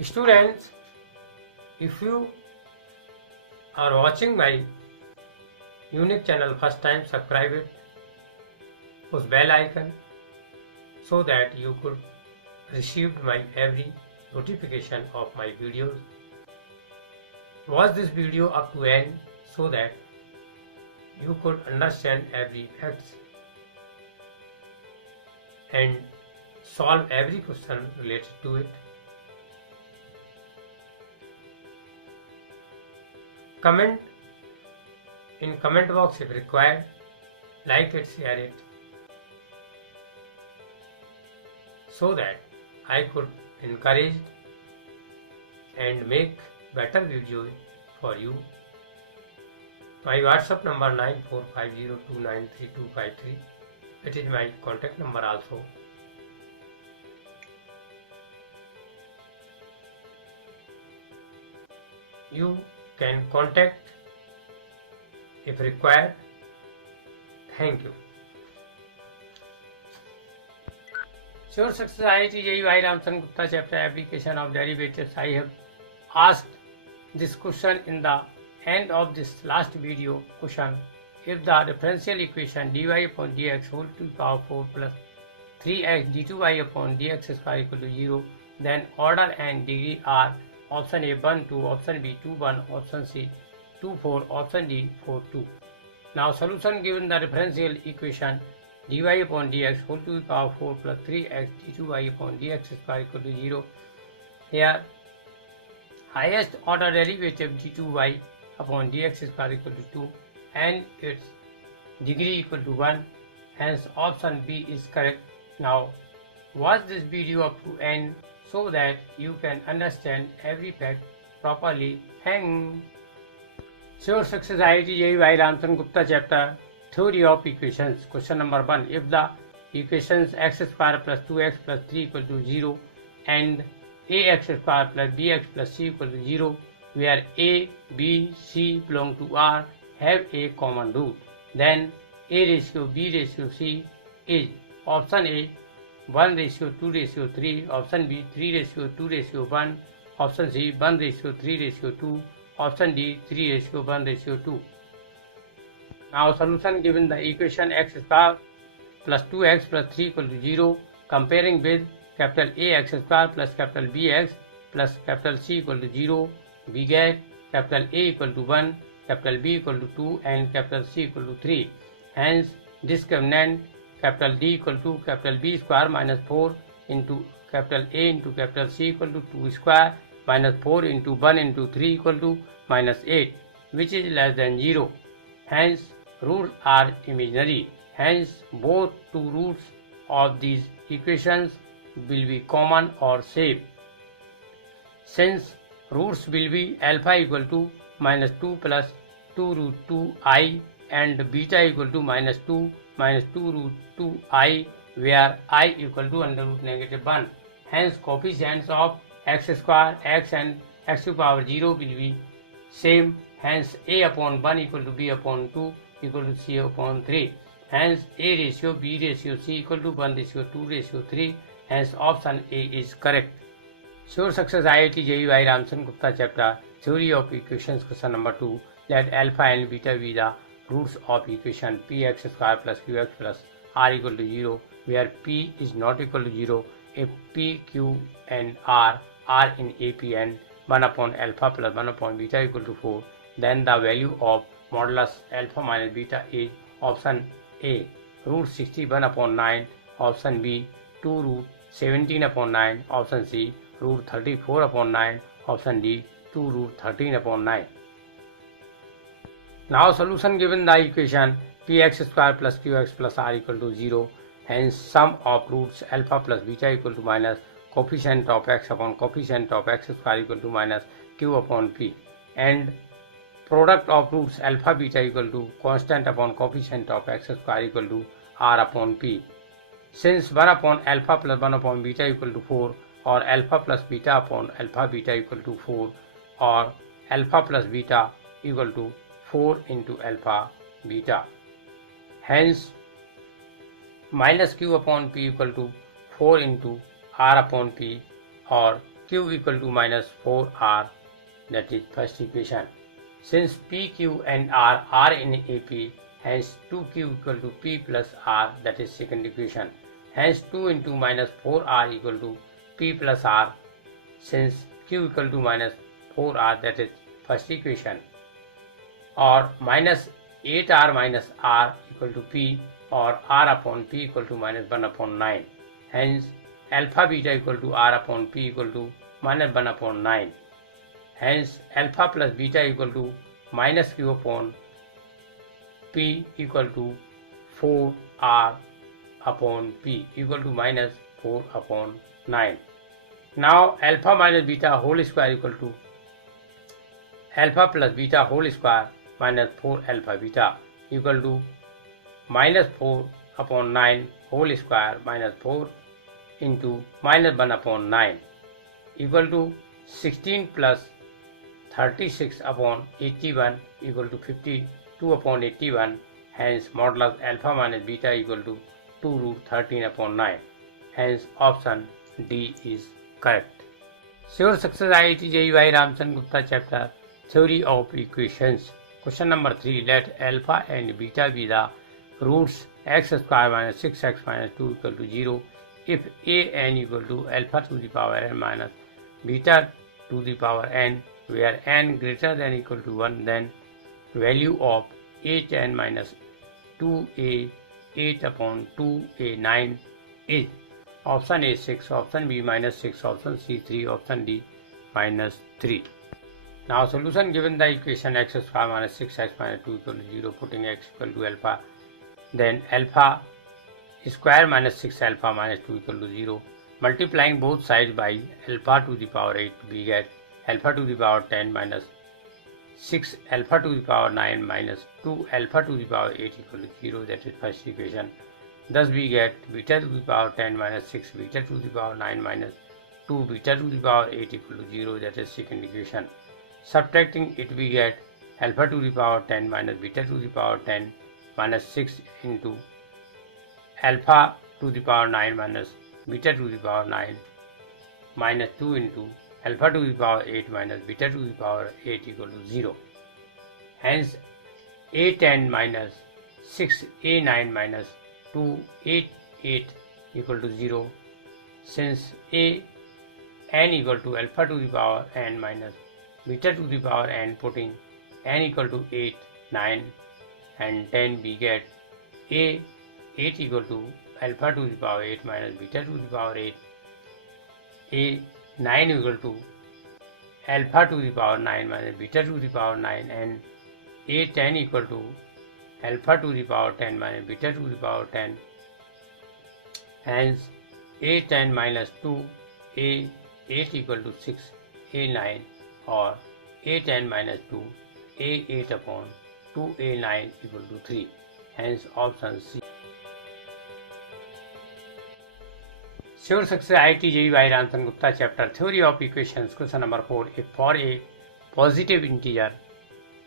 Students, if you are watching my unique channel first time, subscribe it, push bell icon so that you could receive my every notification of my videos. Watch this video up to end so that you could understand every facts and solve every question related to it. Comment in comment box if required, like it, share it, so that I could encourage and make better videos for you. My WhatsApp number 9450293253. It is my contact number also. You can contact if required. Thank you. Sure Success IIT JEE by Ramcharan Gupta chapter application of derivatives. I have asked this question in the end of this last video question. If the differential equation dy upon dx whole to the power 4 plus 3x d2y upon dx square equal to 0, then order and degree are option A 1 2, option B 2 1, option C 2 4, option D 4 2. Now solution given the differential equation dy upon dx whole to the power 4 plus 3x d2y upon dx square equal to 0. Here highest order derivative d2y upon dx square equal to 2 and its degree equal to 1, hence option B is correct. Now watch this video up to end so that you can understand every fact properly. Thanks. Sure Success IIT JEE by Ramcharan Gupta chapter Theory of Equations. Question number 1. If the equations x square plus 2x plus 3 equal to 0 and ax square plus bx plus c equal to 0, where a, b, c belong to R, have a common root, then a ratio b ratio c is option A 1 ratio 2 ratio 3, option B 3 ratio 2 ratio 1, option C 1 ratio 3 ratio 2, option D 3 ratio 1 ratio 2. Now solution given the equation x square plus 2x plus 3 equal to 0, comparing with capital A x square plus capital B x plus capital C equal to 0, we get capital A equal to 1, capital B equal to 2 and capital C equal to 3. Hence discriminant capital D equal to capital B square minus 4 into capital A into capital C equal to 2 square minus 4 into 1 into 3 equal to minus 8, which is less than 0. Hence roots are imaginary. Hence both two roots of these equations will be common or same. Since roots will be alpha equal to minus 2 plus 2 root 2 I and beta equal to minus 2 root 2 I, where I equal to under root negative 1. Hence coefficients of x square, x and x to power 0 will be same. Hence a upon 1 equal to b upon 2 equal to c upon 3. Hence a ratio b ratio c equal to 1 ratio 2 ratio 3. Hence option A is correct. Sure Success IIT JEE by Ramcharan Gupta chapter Theory of Equations. Question number 2. Let alpha and beta be the roots of equation px square plus qx plus r equal to 0, where p is not equal to 0 if p, q and r are in APN 1 upon alpha plus 1 upon beta equal to 4, then the value of modulus alpha minus beta is option A root 61 upon 9, option B 2 root 17 upon 9, option C root 34 upon 9, option D 2 root 13 upon 9. Now solution given the equation px square plus qx plus r equal to 0, hence sum of roots alpha plus beta equal to minus coefficient of x upon coefficient of x square equal to minus q upon p, and product of roots alpha beta equal to constant upon coefficient of x square equal to r upon p. Since 1 upon alpha plus 1 upon beta equal to 4, or alpha plus beta upon alpha beta equal to 4, or alpha plus beta equal to 4 into alpha beta. Hence minus q upon p equal to 4 into r upon p, or q equal to minus 4r, that is first equation. Since p, q and r are in AP, hence 2q equal to p plus r, that is second equation. Hence 2 into minus 4r equal to p plus r, since q equal to minus 4r, that is first equation. Or minus 8r minus r equal to p, or r upon p equal to minus 1 upon 9. Hence alpha beta equal to r upon p equal to minus 1 upon 9. Hence alpha plus beta equal to minus q upon p equal to 4r upon p equal to minus 4 upon 9. Now alpha minus beta whole square equal to alpha plus beta whole square minus 4 alpha beta equal to minus 4 upon 9 whole square minus 4 into minus 1 upon 9 equal to 16 plus 36 upon 81 equal to 52 upon 81. Hence modulus alpha minus beta equal to 2 root 13 upon 9. Hence option D is correct. Sure success IIT JEE by Ramchandra Gupta chapter Theory of Equations. Question number 3. Let alpha and beta be the roots x square minus 6x minus 2 equal to 0 if a n equal to alpha to the power n minus beta to the power n, where n greater than equal to 1, then value of a10 minus 2a 8 upon 2a 9 is option A 6, option B minus 6, option C 3, option D minus 3. Now solution given the equation x square minus 6x minus 2 equal to 0, putting x equal to alpha, then alpha square minus 6 alpha minus 2 equal to 0, multiplying both sides by alpha to the power 8, we get alpha to the power 10 minus 6 alpha to the power 9 minus 2 alpha to the power 8 equal to 0, that is first equation. Thus we get beta to the power 10 minus 6 beta to the power 9 minus 2 beta to the power 8 equal to 0, that is second equation. Subtracting it, we get alpha to the power 10 minus beta to the power 10 minus 6 into alpha to the power 9 minus beta to the power 9 minus 2 into alpha to the power 8 minus beta to the power 8 equal to 0. Hence a10 minus 6a9 minus 2a8 equal to 0. Since an equal to alpha to the power n minus beta to the power n, putting n equal to 8, 9 and 10, we get a8 equal to alpha to the power 8 minus beta to the power 8, a9 equal to alpha to the power 9 minus beta to the power 9, and a10 equal to alpha to the power 10 minus beta to the power 10. Hence a10 minus 2, a8 equal to 6, a9, or a10 minus 2, a8 upon 2a9 equal to 3. Hence option C. Sure success IIT JEE by Ramchandra Gupta chapter Theory of Equations. Question number 4. If for a positive integer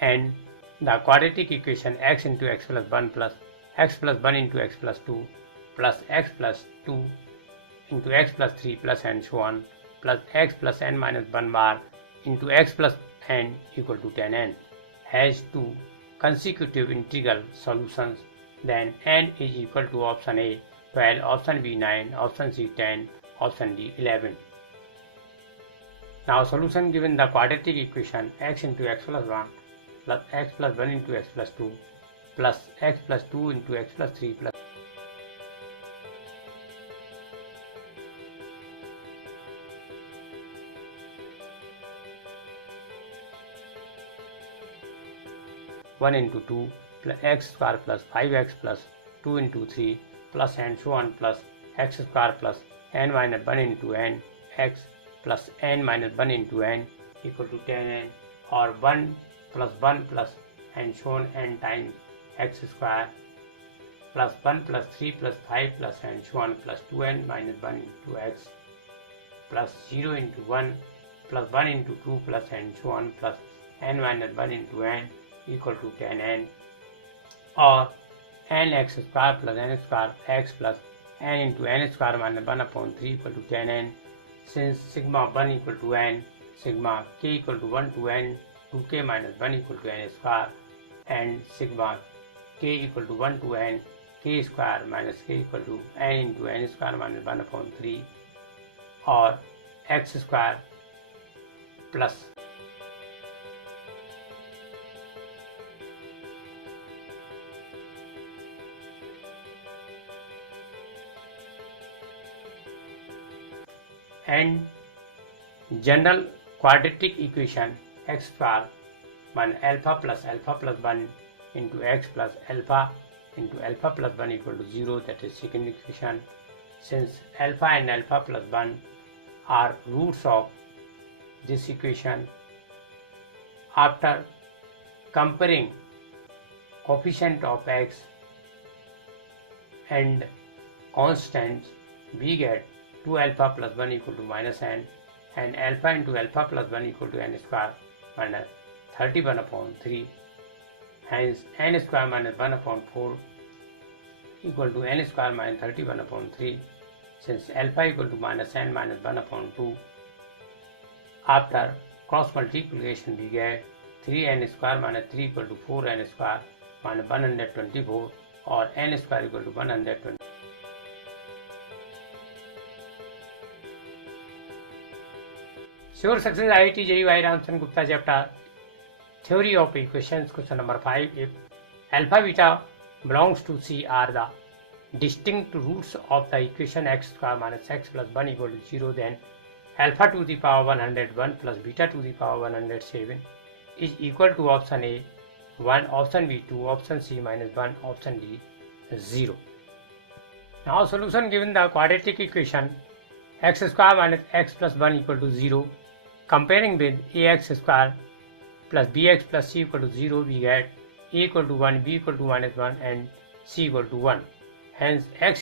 and the quadratic equation x into x plus 1 plus x plus 1 into x plus 2 plus x plus 2 into x plus 3 plus and so on plus x plus n minus 1 bar into x plus n equal to 10n has two consecutive integral solutions, then n is equal to option A 12, option B 9, option C 10, option D 11. Now solution given the quadratic equation x into x plus 1 plus x plus 1 into x plus 2 plus x plus 2 into x plus 3 plus one into 2 plus x square plus 5x plus 2 into 3 plus and so on plus x square plus n minus 1 into n x plus n minus 1 into n equal to 10n, or 1 plus 1 plus and so on n times x square plus 1 plus 3 plus 5 plus and so on plus 2n minus 1 into x plus 0 into 1 plus 1 into 2 plus and so on plus n minus 1 into n equal to 10n, or nx square plus n square x plus n into n square minus 1 upon 3 equal to 10n. since sigma 1 equal to n, sigma k equal to 1 to n 2k minus 1 equal to n square, and sigma k equal to 1 to n k square minus k equal to n into n square minus 1 upon 3, or x square plus and general quadratic equation x square 1 alpha plus 1 into x plus alpha plus 1 equal to 0, that is second equation. Since alpha and alpha plus 1 are roots of this equation, after comparing coefficient of x and constants, we get 2 alpha plus 1 equal to minus n, and alpha into alpha plus 1 equal to n square minus 31 upon 3. Hence n square minus 1 upon 4 equal to n square minus 31 upon 3. Since alpha equal to minus n minus 1 upon 2, after cross multiplication we get 3n square minus 3 equal to 4n square minus 124, or n square equal to 120. Sure success IIT JEE Y Ramcharan Gupta chapter Theory of Equations, question number 5. If alpha beta belongs to C are the distinct roots of the equation x square minus x plus 1 equal to 0, then alpha to the power 101 plus beta to the power 107 is equal to option A 1, option B 2, option C minus 1, option D 0. Now solution: given the quadratic equation x square minus x plus 1 equal to 0, comparing with ax square plus bx plus c equal to 0, we get a equal to 1, b equal to minus 1 and c equal to 1. Hence x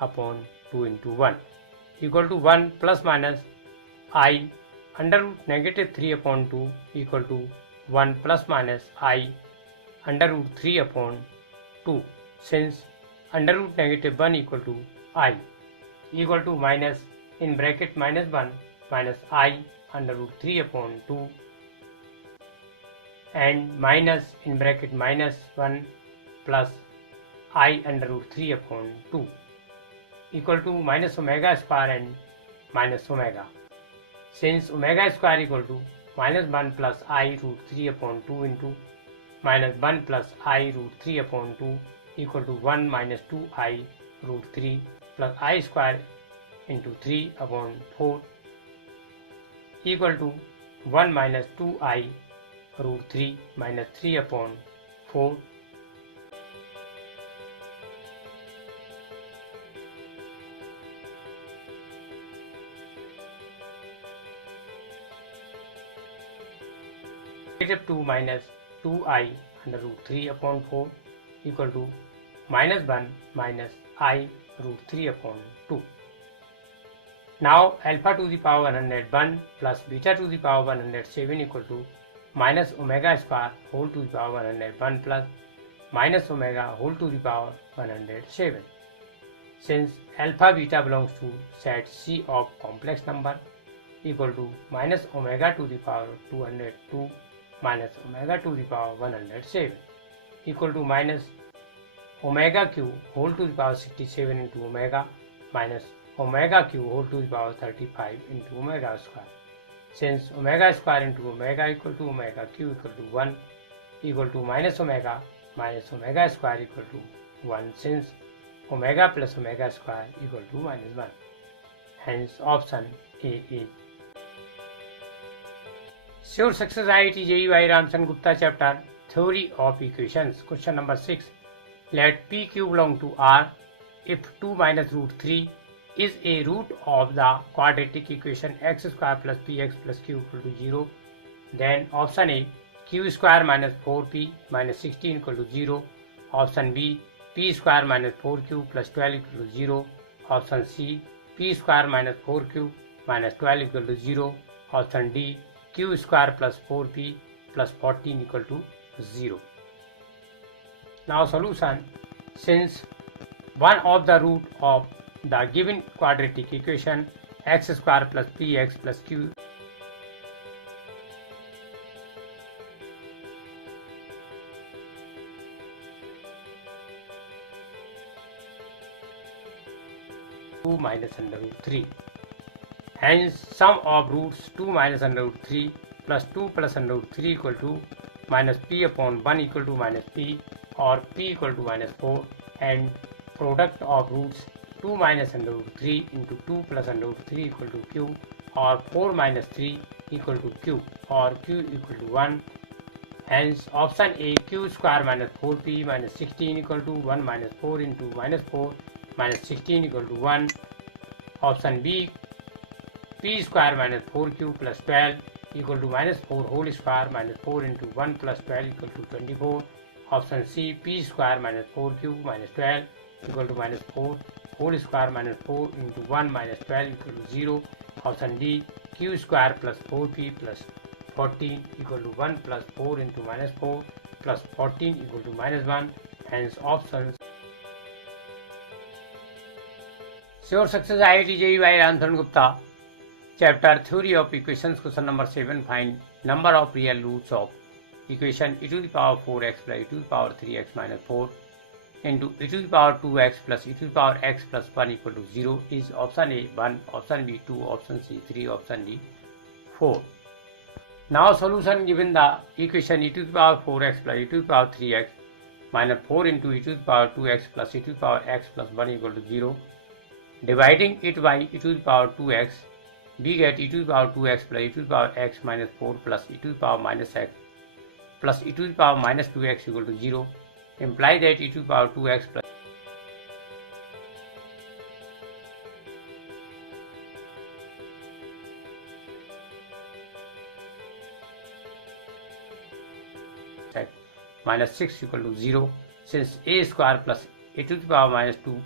upon 2 into 1 equal to 1 plus minus I under root negative 3 upon 2 equal to 1 plus minus I under root 3 upon 2. Since under root negative 1 equal to I equal to minus in bracket minus 1 minus I under root 3 upon 2 and minus in bracket minus 1 plus I under root 3 upon 2 equal to minus omega square and minus omega. Since omega square equal to minus 1 plus I root 3 upon 2 into minus 1 plus I root 3 upon 2 equal to 1 minus 2I root 3 plus I square into 3 upon 4 equal to 1 minus 2I root 3 minus 3 upon 4. Negative 2 minus 2I under root 3 upon 4 equal to minus 1 minus I root 3 upon 2. Now alpha to the power 101 plus beta to the power 107 equal to minus omega square whole to the power 101 plus minus omega whole to the power 107. Since alpha beta belongs to set C of complex number equal to minus omega to the power 202 minus omega to the power 107 equal to minus omega cube whole to the power 67 into omega minus omega cube whole to the power 35 into omega square. Since omega square into omega equal to omega cube equal to 1 equal to minus omega square equal to 1, since omega plus omega square equal to minus 1. Hence option A is Sure Success IIT JEE Y Ramcharan Gupta chapter Theory of Equations, question number 6. Let PQ belong to R if 2 minus root 3 is a root of the quadratic equation x square plus px plus q equal to 0, then option A q square minus 4p minus 16 equal to 0, option B p square minus 4q plus 12 equal to 0, option C p square minus 4q minus 12 equal to 0, option D q square plus 4p plus 14 equal to 0. Now solution, since one of the root of the given quadratic equation x square plus px plus q minus under root 3. Hence, sum of roots 2 minus under root 3 plus 2 plus under root 3 equal to minus p upon 1 equal to minus p, or p equal to minus 4, and product of roots 2 minus under root 3 into 2 plus under root 3 equal to q, or 4 minus 3 equal to q, or q equal to 1. Hence, option A, q square minus 4p minus 16 equal to 1 minus 4 into minus 4 minus 16 equal to 1. Option B, p square minus 4q plus 12 equal to minus 4 whole square minus 4 into 1 plus 12 equal to 24. Option C, p square minus 4q minus 12 equal to minus 4 whole square minus 4 into 1 minus 12 equal to 0. Option D, q square plus 4p plus 14 equal to 1 plus 4 into minus 4 plus 14 equal to minus 1. Hence options. Sure success IIT JEE by Ramcharan Gupta. Chapter Theory of Equations, question number 7. Find number of real roots of equation e to the power 4x plus e to the power 3x minus 4 into e to the power 2x plus e to the power x plus 1 equal to 0 is option A 1, option B 2, option C 3, option D 4. Now solution, given the equation e to the power 4x plus e to the power 3x minus 4 into e to the power 2x plus e to the power x plus 1 equal to 0. Dividing it by e to the power 2x, we get e to the power 2x plus e to the power x minus 4 plus e to the power minus x plus e to the power minus 2x equal to 0. Imply that e to the power 2x plus x minus 6 equal to 0, since a square plus a to the power minus 2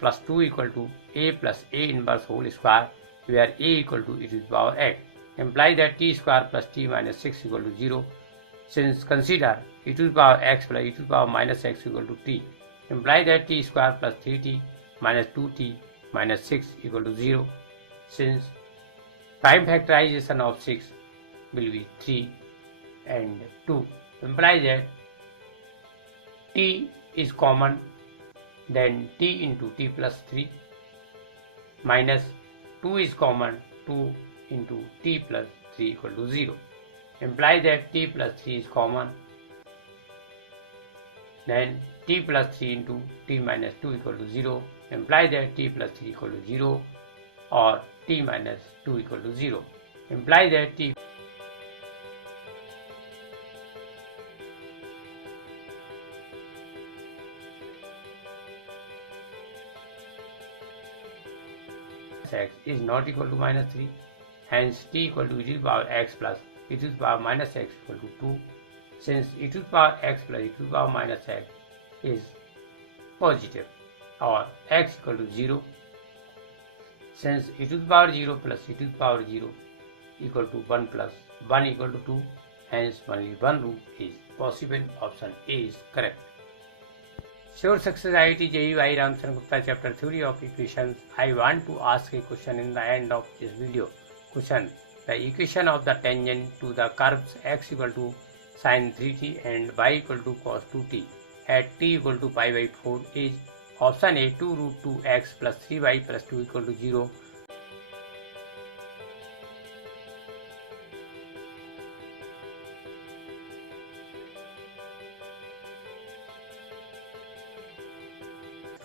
plus 2 equal to a plus a inverse whole square, where a equal to e to the power x. Imply that t square plus t minus 6 equal to 0, since consider e to the power x plus e to the power minus x equal to t. Imply that t square plus 3t minus 2t minus 6 equal to 0, since prime factorization of 6 will be 3 and 2. Imply that t is common, then t into t plus 3 minus 2 is common, 2 into t plus 3 equal to 0. Imply that t plus 3 is common, then t plus 3 into t minus 2 equal to 0. Imply that t plus 3 equal to 0 or t minus 2 equal to 0. Imply that t x is not equal to minus 3. Hence t equal to e to the power x plus e to the power minus x equal to 2. Since e to the power x plus e to the power minus x is positive, or x equal to 0, since e to the power 0 plus e to the power 0 equal to 1 plus 1 equal to 2, hence only one root is possible. Option A is correct. Sure success IIT JEE by Ramcharan Gupta, chapter Theory of Equations. I want to ask a question in the end of this video. Question: the equation of the tangent to the curves x equal to sin 3t and y equal to cos 2t at t equal to pi by 4 is option A 2 root 2x plus 3y plus 2 equal to 0.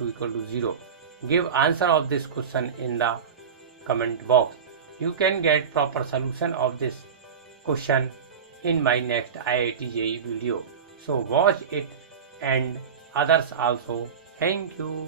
Equal to 0. Give answer of this question in the comment box. You can get proper solution of this question in my next IIT JEE video. So watch it and others also. Thank you.